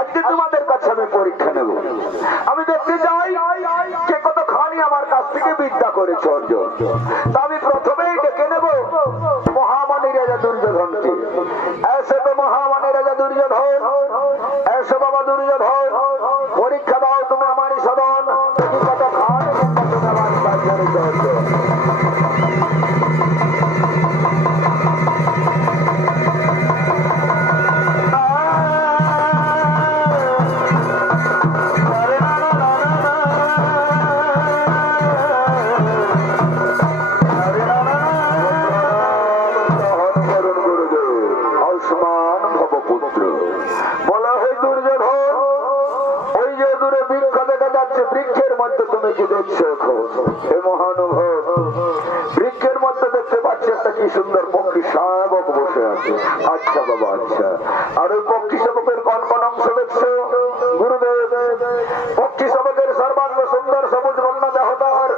আজকে তোমাদের কাছে আমি পরীক্ষা নেব। আমি দেখতে চাই কে কতখানি আমার কাছ থেকে বিদ্যা করেছ অর্জন। তা আমি প্রথমেই ডেকে নেব মহামানী রাজা দুর্যোধনকে। এসে তো মহামানী রাজা দুর্যোধন, এসে বাবা দুর্যোধন, পরীক্ষা দাও তুমি আমারই সদন, তুমি কতখানি আমার কাজ করেছ অর্জন। বৃক্ষের মধ্যে তুমি কি দেখছো? হে মহানুভব, বৃক্ষের মধ্যে দেখতে পাচ্ছি একটা কি সুন্দর পক্ষী শাবক বসে আছে। আচ্ছা বাবা, আচ্ছা। আর ওই পক্ষী শাবকের কোন কোন অংশ দেখছো? গুরুদেব, পক্ষী শাবকের সর্বাঙ্গ সুন্দর সবুজ বর্ণ দেহতার,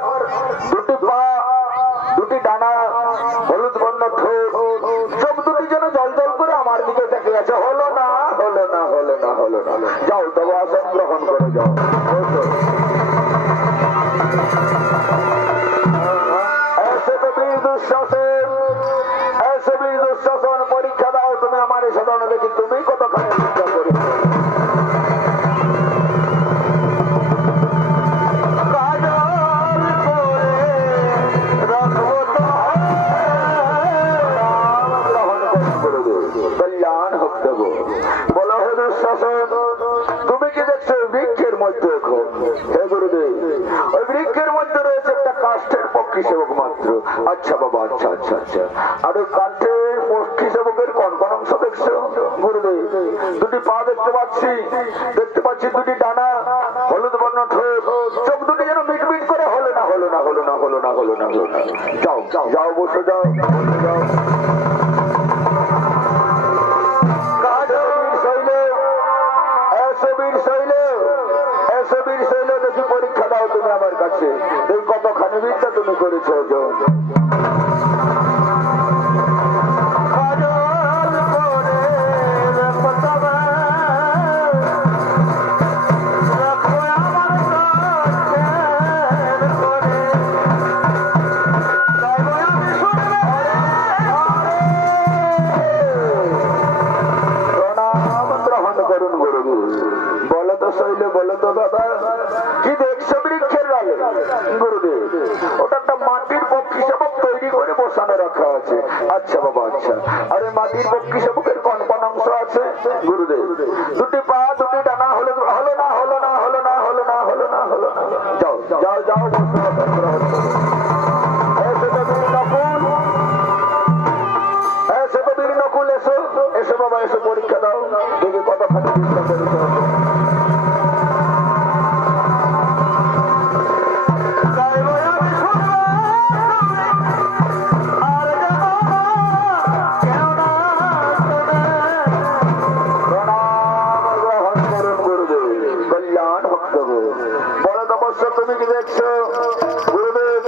দুটি পা, দুটি ডানা, হলুদ বর্ণ ঠোঁট, চোখ দুটি যেন জল জল করে আমার দিকে দেখে আছে। হলো না, হলো না, হলো না, হলো না। যাও তবে আসন গ্রহণ করে যাও। পরীক্ষা দাও তুমি আমার সদন, দেখি তুমি কতখানি চিন্তা করি। কল্যাণ হোক দেব। বলো হে দুঃশাসন, তুমি কি দেখছো বৃক্ষের মধ্যে? হে গুরুদেব, ওই বৃক্ষের মধ্যে রয়েছে একটা কাষ্ঠের পক্ষী সেবক মাত্র। আচ্ছা বাবা, আচ্ছা, আচ্ছা, আচ্ছা। আর ওই কাষ্ঠের পক্ষী সেবকের কোন কনকনাংশ দেখছো গুরুদেব? দুটি পা দেখতে পাচ্ছি, দেখতে পাচ্ছি দুটি ডানা, হলুদ বর্ণ ঠোঁট, চোখ দুটি যেন মিটমিট করে হলো না হলো না হলো না হলো না হলো না হলো না। যাও যাও বসে যাও, যাও। দেখি পরীক্ষা দাও তুমি আমার কাছে, এই কতখানি বিদ্যা তুমি করেছো। বলো তো দাদা, কি দেখছো বৃক্ষের ডালে? গুরুদেব, ওটা একটা মাটির পক্ষী শাবক তৈরি করে বসানো রাখা আছে। আচ্ছা বাবা, আচ্ছা। আরে মাটির পক্ষী শাবকের কোন কোন অংশ আছে গুরুদেব? দুটি পা, দুটি ডানা, হলো হলো না হলো না হলো না হলো না হলো না হলো না। যাও যাও যাও, নকুল এসো, এসো বাবা এসো, পরীক্ষা দাও দেখি কতখানি বিদ্যা করেছো। তুমি কি দেখছো গুরুদেব?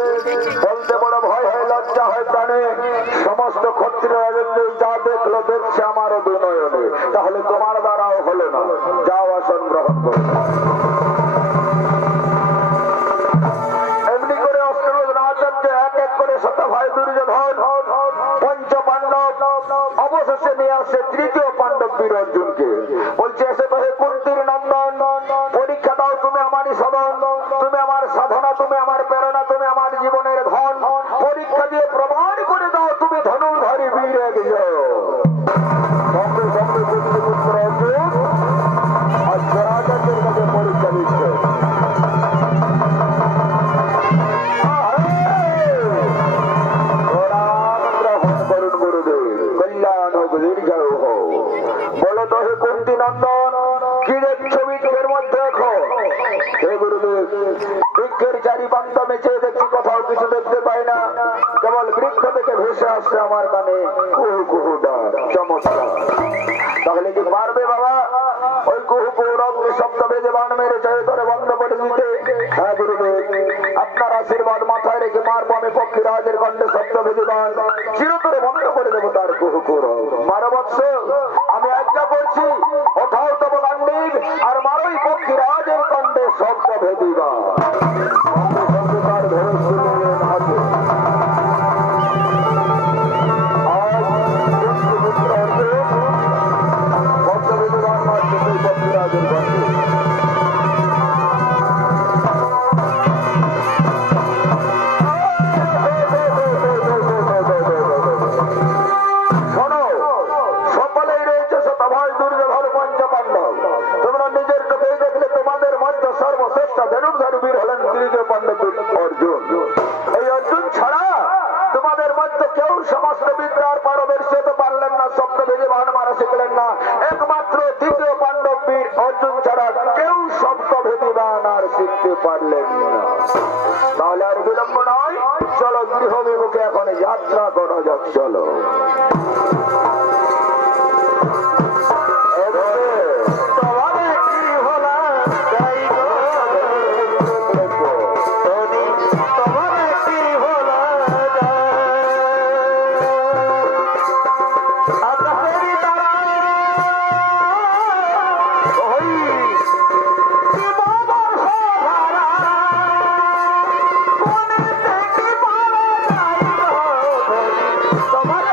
বলতে বড় ভয় হয়, লজ্জা হয় প্রাণে। সমস্ত ক্ষত্রিয় যা দেখলো দেখছে আমারও দুনয়নে, তাহলে তোমার দ্বারাও হলো না। যাও আসন গ্রহণ করো। এমনি করে অষ্টদশ রাজকে এক এক করে শতভাই দুর্যোধন পঞ্চ পাণ্ডব অবশেষে নিয়ে আসে তৃতীয় পাণ্ডব বীর অর্জুনকে। বলছে এসে তো হে কুন্তির নন্দন, পরীক্ষা দাও তুমি আমারই সদন, তুমি আমার সাধনা, তুমি আমার প্রেরণা, তুমি আমার জীবনের ধন। পরীক্ষা দিয়ে প্রমাণ করে দাও তুমি ধনুর্ধারী বীর একজন। সঙ্গে সঙ্গে পুত্র অর্জুন আর জরাজনের কাছে পরীক্ষা দিচ্ছে। বলো তো হে কুন্তি নন্দন, কি দেখছো বৃক্ষের মধ্যে? হে গুরুদেব, বৃক্ষের চারি প্রান্ত মেচে দেখছি, কোথাও কিছু দেখতে পাই না, কেবল বৃক্ষ থেকে ভেসে আসছে আমার কানে কুহু কুহু ডাক। চমৎকার, তাহলে কি পারবে বাবা ওই কুহু কুহু রঙে শব্দ বেজে বান মেরে জয় করে বন্ধ করে দিতে? হ্যাঁ গুরুদেব, আপনার আশীর্বাদ মাথায় রেখে মারবো আমি পক্ষীরাজের কণ্ঠে শব্দ বেজে বান চিরতরে বন্ধ করে দেবো তার কুহু কুহু। মারো বৎস, আমি আজ্ঞা করছি, ওঠাও তব গান্ডীব আর মারোই পক্ষীরাজের কণ্ঠে শব্দ ভেদি বান। তার ধরে শুনলেন হাতে অর্জুন। এই অর্জুন ছাড়া তোমাদের মধ্যে কেউ সমস্ত বিদ্যার পারদর্শী হতে পারলেন না, শব্দ ভেজে বান মারা শিখলেন না। একমাত্র দ্বিতীয় পাণ্ডব বীর অর্জুন ছাড়া কেউ শব্দ ভেদে বান আর শিখতে পারলেন না। তাহলে আর বিলম্ব নয়, চলো গৃহ বিমুখে এখন যাত্রা করা যাক। চলো তোমার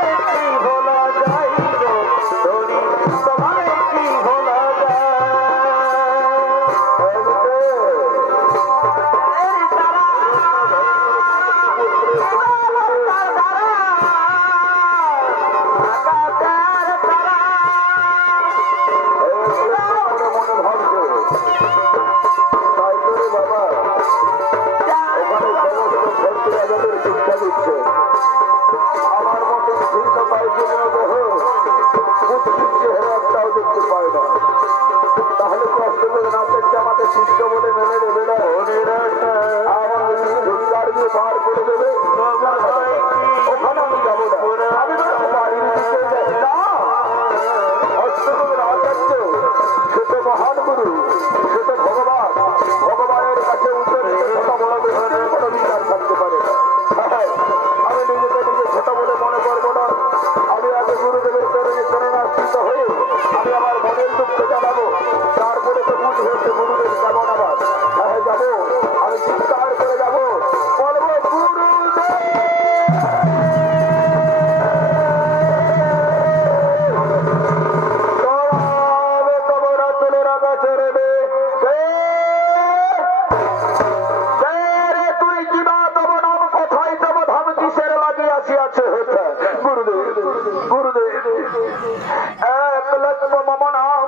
একলব্য মম নাম,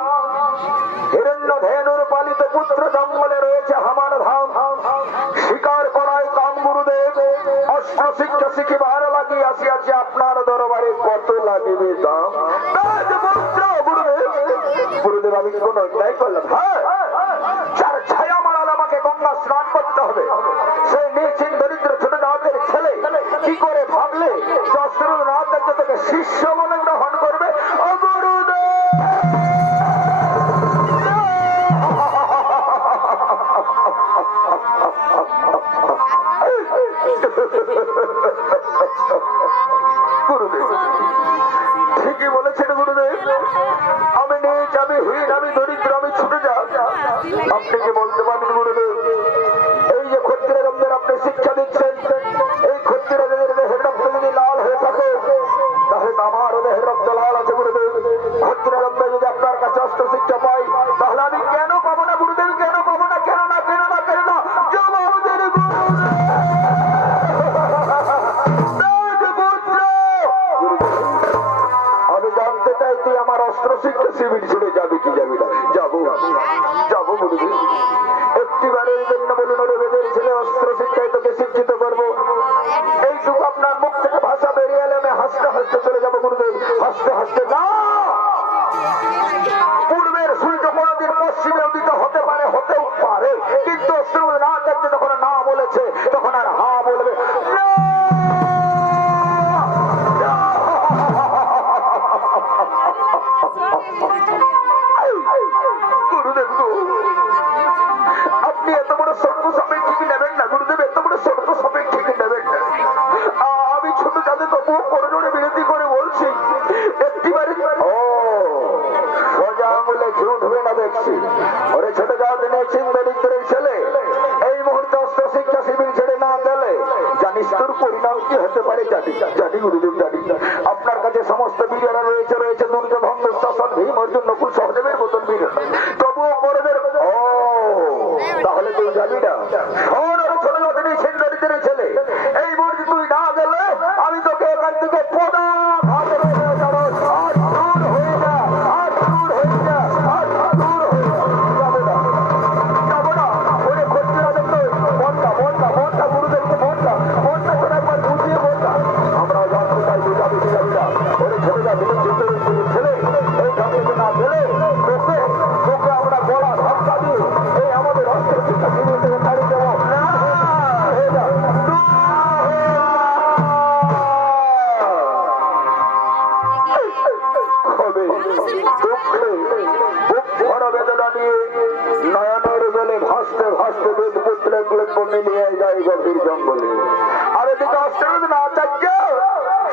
হিরণ্য ধেনুর পালিত পুত্র, জঙ্গলে রয়েছে আমার ধাম। শিকার করায় কাম গুরুদেব, অস্ত্র শিক্ষা শিখিবার লাগিয়ে আসিয়াছি আপনার দরবারে, কত লাগিবে দাম? গুরুদেব, গুরুদেব আমি কোন অন্যায় করলাম? হ্যাঁ, যার ছায়া মারাল আমাকে গঙ্গা স্নান করতে হবে, সেই নিশ্চিন দরিদ্র ছোট জাতের ছেলে কি করে ভাবলে অস্ত্রনাথ থেকে শিষ্য বলে গ্রহণ করবে? ও গুরুদেব, গুরুদেব ঠিকই বলেছেন গুরুদেব, আমি নিজ, আমি হীন, আমি দরিদ্র, আমি ছোট জাত। আপনি কি বলতে পারেন গুরুদেব, এই যে ক্ষত্রিয়দের আপনি শিক্ষা দিচ্ছেন, এই ক্ষত্রিয়দের দেহের রক্ত যদি লাল হয়ে থাকে, তাহলে আমারও দেহের রক্ত লাল আছে গুরুদেব। ক্ষত্রিয়দের যদি আপনার কাছে অস্ত্র শিক্ষা পাই, তাহলে আমি কেন পাবো না গুরুদেব? কেন পাবো না? কেন না? কেন না? কেন না? আমি জানতে চাই তুই আমার অস্ত্র শিক্ষা শিবির ছেড়ে যাবি কি যাবি না? যাবো, যাবো গুরুদেব। একটিবারের জন্য বলুন, ওরে বেদের ছেলে, অস্ত্র শিক্ষায় তোকে শিক্ষিত করবো। এইটুকু আপনার মুখ থেকে ভাষা বেরিয়ে এলে আমি হাসতে হাসতে চলে যাবো গুরুদেব, হাসতে হাসতে। না, পূর্বের সূর্য কোনদিন পশ্চিমে উদিত হতে পারে, হতেও পারে, কিন্তু অস্ত্রনাথ যখন না বলেছে তখন আর হা বলবে না। গুরুদেব গো, আপনি এত বড় শর্ত সাপেক্ষে নেবেন না গুরুদেব, এত বড় শর্ত সাপেক্ষে নেবেন না। আমি ছোট যাতে তবুও করজোড়ে বিনতি করে বলছি, একটিবারে সোজা আঙুলে ঝুট হবে না দেখছি। ওরে ছোট যাতে নিয়েছেন দরিদ্রের ছেলে, এই মুহূর্তে অস্ত্র শিক্ষা শিবির ছেড়ে না গেলে জানিস তোর পরিণাম কি হতে পারে? জানি, জানি গুরুদেব, জানি। আপনার কাছে সমস্ত বীরেরা রয়েছে, রয়েছে দুর্যোধন, শাসন, ভীম, অর্জুন, নকুল, সহদেবের মতন বীর, তবুও করদের। তাহলে তুই যাবি না? ছোট যাতে নিয়েছেন দরিদ্রের ছেলে, এই মুহূর্তে তুই না গেলে আমি তোকে এখান থেকে পোড়া ভাবে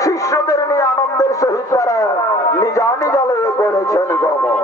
শিষ্যদের নিয়ে আনন্দের সহিত তারা নিজা নিজালয়ে করেছেন গমন।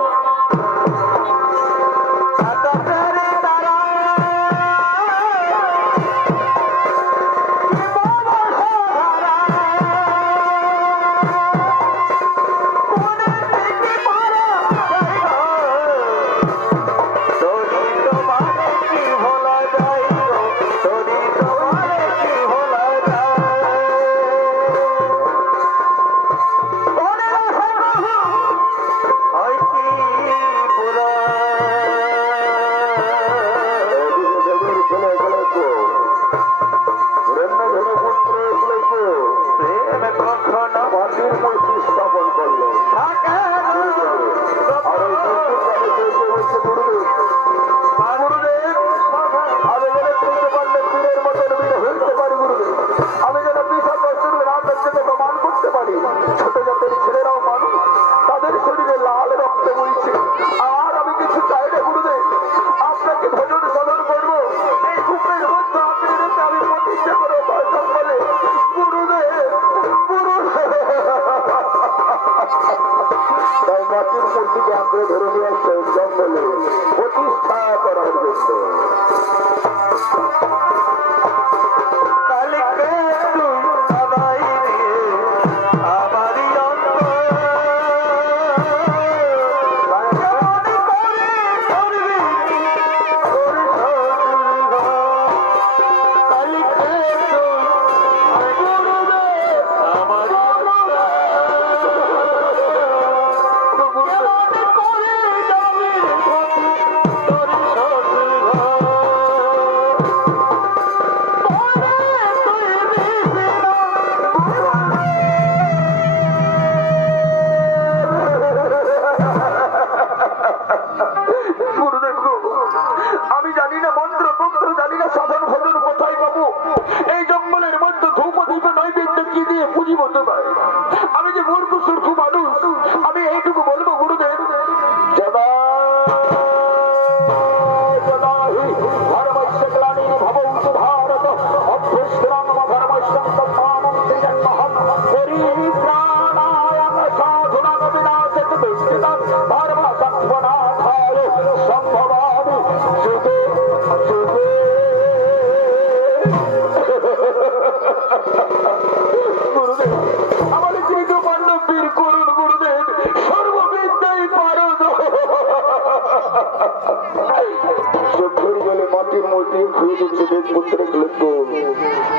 দিয়ে খুঁয়ে দিচ্ছে বেদ পুত্রের লিঙ্গ।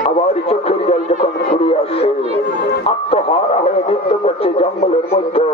আবার চোখের জল যখন ফুরিয়ে আসে, আত্মহারা হয়ে নৃত্য করছে জঙ্গলের মধ্যে।